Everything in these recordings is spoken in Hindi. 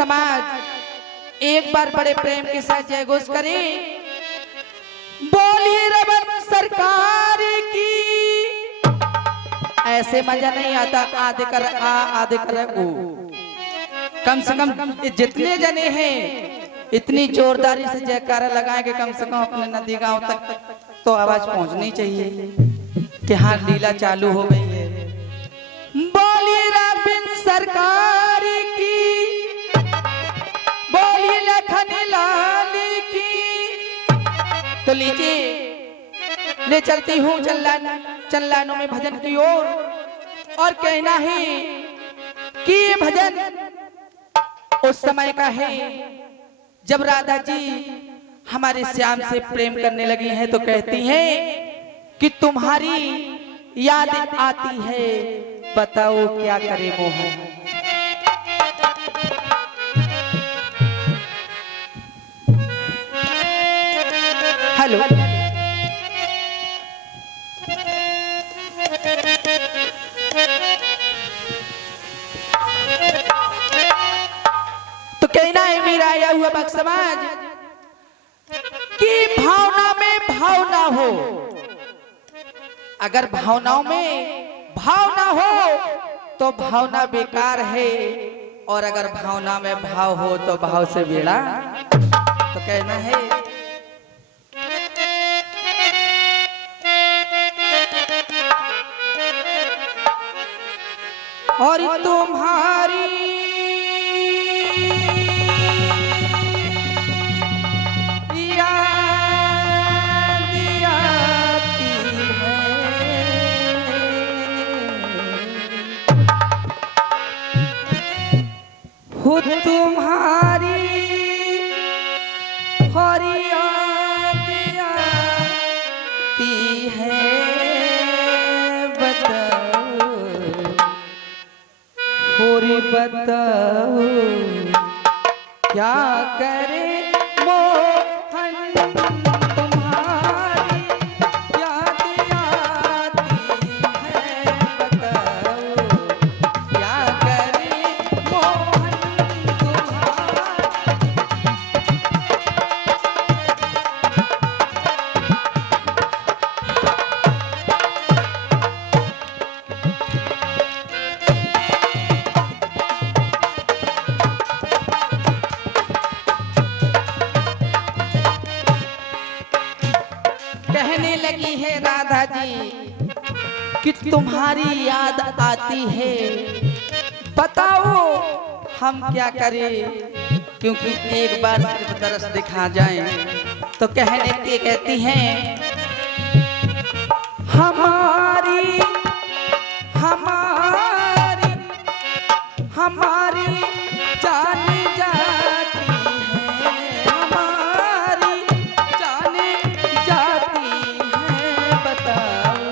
समाज एक बार बड़े प्रेम के साथ जय घोष करे। बोलिए रमन सरकार की। ऐसे मजा नहीं आता आधे कर आ आधे कर ओ। कम से कम जितने जने हैं इतनी जोरदारी से जयकारा लगाए कि कम से कम अपने नदी गांव तक तो आवाज पहुंचनी चाहिए कि हाँ लीला चालू हो गई है। बोलिए रमन सरकार की। बोलिए लखन लाल की। तो लीजिए ले चलती हूँ चल्लानों में भजन की ओर। और कहना है कि ये भजन उस समय का है जब राधा जी हमारे श्याम से प्रेम करने लगी हैं, तो कहती हैं कि तुम्हारी याद आती है, बताओ क्या करे मोहन। हेलो तो कहना है मेरा आया हुआ भक्त समाज कि भावना में भाव ना हो। अगर भावनाओं में भाव ना हो तो भावना बेकार है, और अगर भावना में भाव हो तो भाव से बेड़ा। तो कहना है और तुम्हारी खुद तुम्हारी हरियाती है, बताओ होरी बताओ क्या करे मोहन। तुम्हारी याद आती है, बताओ क्या करे मोहन। कहने लगी है राधा जी कि तुम्हारी याद आती है, बताओ हम क्या करें, क्योंकि एक बार सिर्फ तरस दिखा जाए। तो कहती हैं हमारी हमारी हमारी जान जाती है, हमारी जान जाती है, बताओ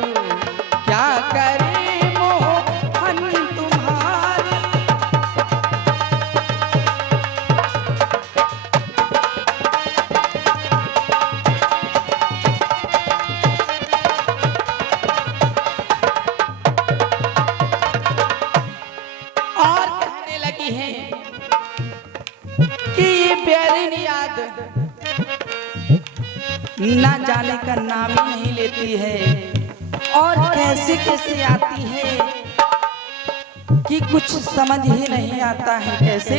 क्या करे मोहन तुम्हारी। और कहने लगी है कि ये प्यारी याद ना जाने का नाम ही नहीं लेती है, और कैसे कैसे आती है कि कुछ समझ ही नहीं आता है कैसे।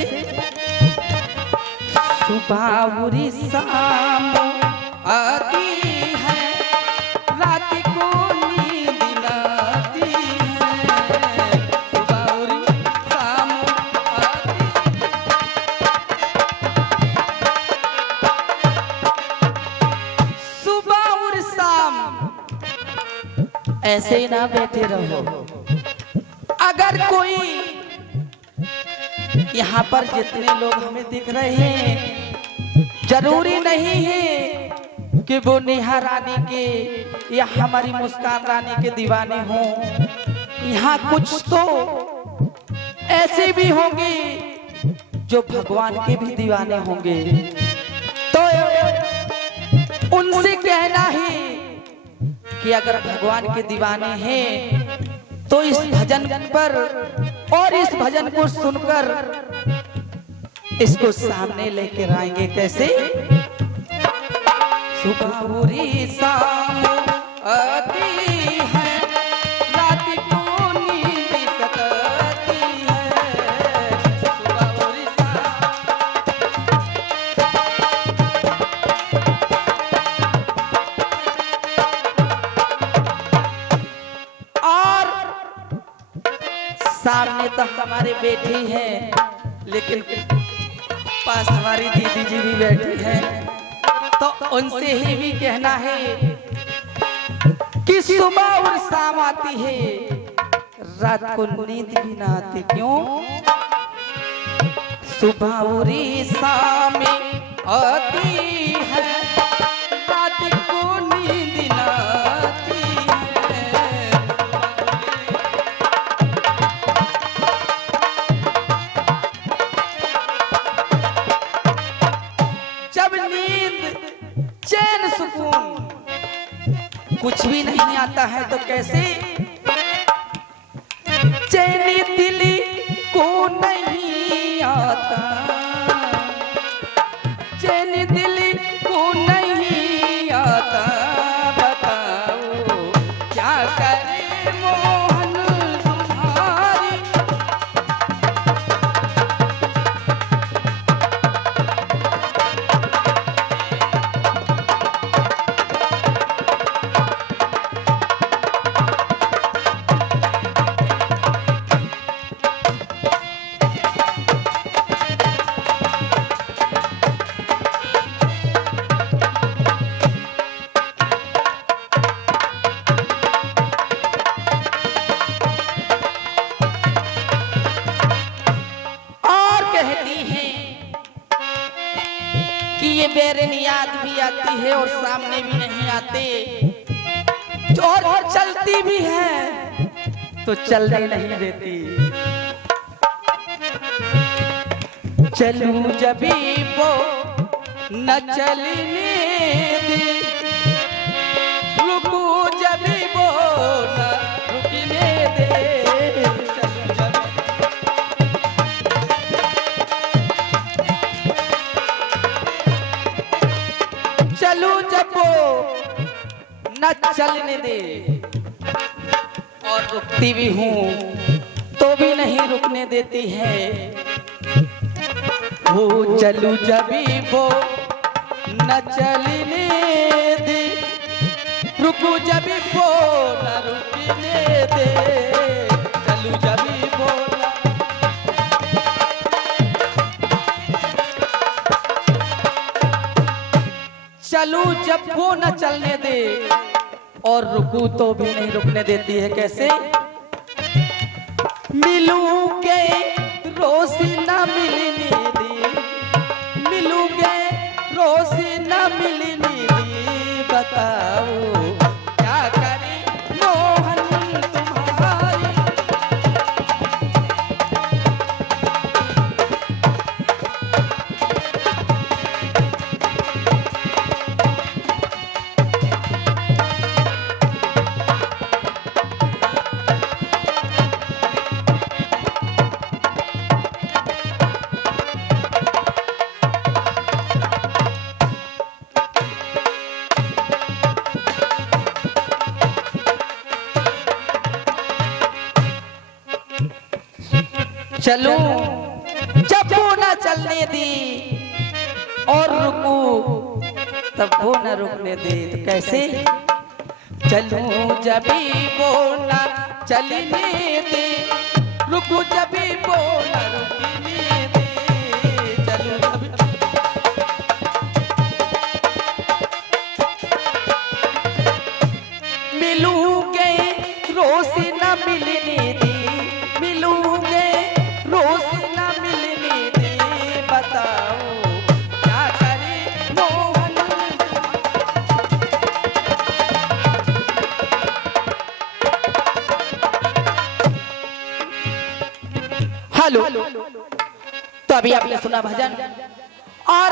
सुबह बुरी शाम आती है, रात को नींद न आती है। सुबह बुरी शाम आती सुबह और शाम ऐसे ही ना बैठे रहो। अगर कोई यहाँ पर जितने लोग हमें दिख रहे हैं, जरूरी नहीं है कि वो नेहा रानी के या हमारी मुस्कान रानी के दीवाने हों। यहाँ कुछ तो ऐसे भी होंगे जो भगवान के भी दीवाने होंगे। तो उनसे कहना है कि अगर भगवान के दीवाने हैं तो इस भजन पर और इस भजन को सुनकर इसको सामने लेकर आएंगे कैसे? सुबह बुरी शाम आती है, रात को नींद सताती है। सुबह बुरी और सामने तो हमारे बेटे हैं, लेकिन पास हमारी दीदी जी भी बैठी हैं, तो उनसे ही भी कहना है कि सुबह और शाम आती है, रात को नींद भी ना आती। क्यों? सुबह और शाम आती है, रात को नींद ना आती है। जब नींद चैन सुकून कुछ भी नहीं आता है तो कैसे? चैन दिल को नहीं आता, चैन दिल को नहीं आता। बताओ क्या करे मोहन तुम्हारी। ये बेरनियात भी आती है और सामने भी नहीं आते, और चलती भी है तो चलने नहीं देती। चलूं जबी वो न चलने दे, रुकूं जबी वो न रुकने दे। चलूं जब वो न चलने दे, और रुकती भी हूँ तो भी नहीं रुकने देती है। वो चलूं जबी वो न चलने दे, रुकूं जबी वो न रुकने दे। चलूं जबी वो चलूं जब वो न चलने दे, और रुकू तो भी नहीं रुकने देती है। कैसे? मिलूंगे रोज न मिलने दे, मिलूंगे रोज न मिलने दे। बताओ क्या करे मोहन तुम्हारी। चलूं जब वो न चलने दी, और रुकू तब वो न रुकने दे। तो कैसे? चलूं जबी वो न चलने दे, रुकू जबी वो न रुकने दे। चलूं जबी मिलूंगे रोज न मिलने दे, मिलूंगे रोज न मिलने दे। बताओ क्या करे मोहन। हेलो, तो अभी आपने सुना भजन, और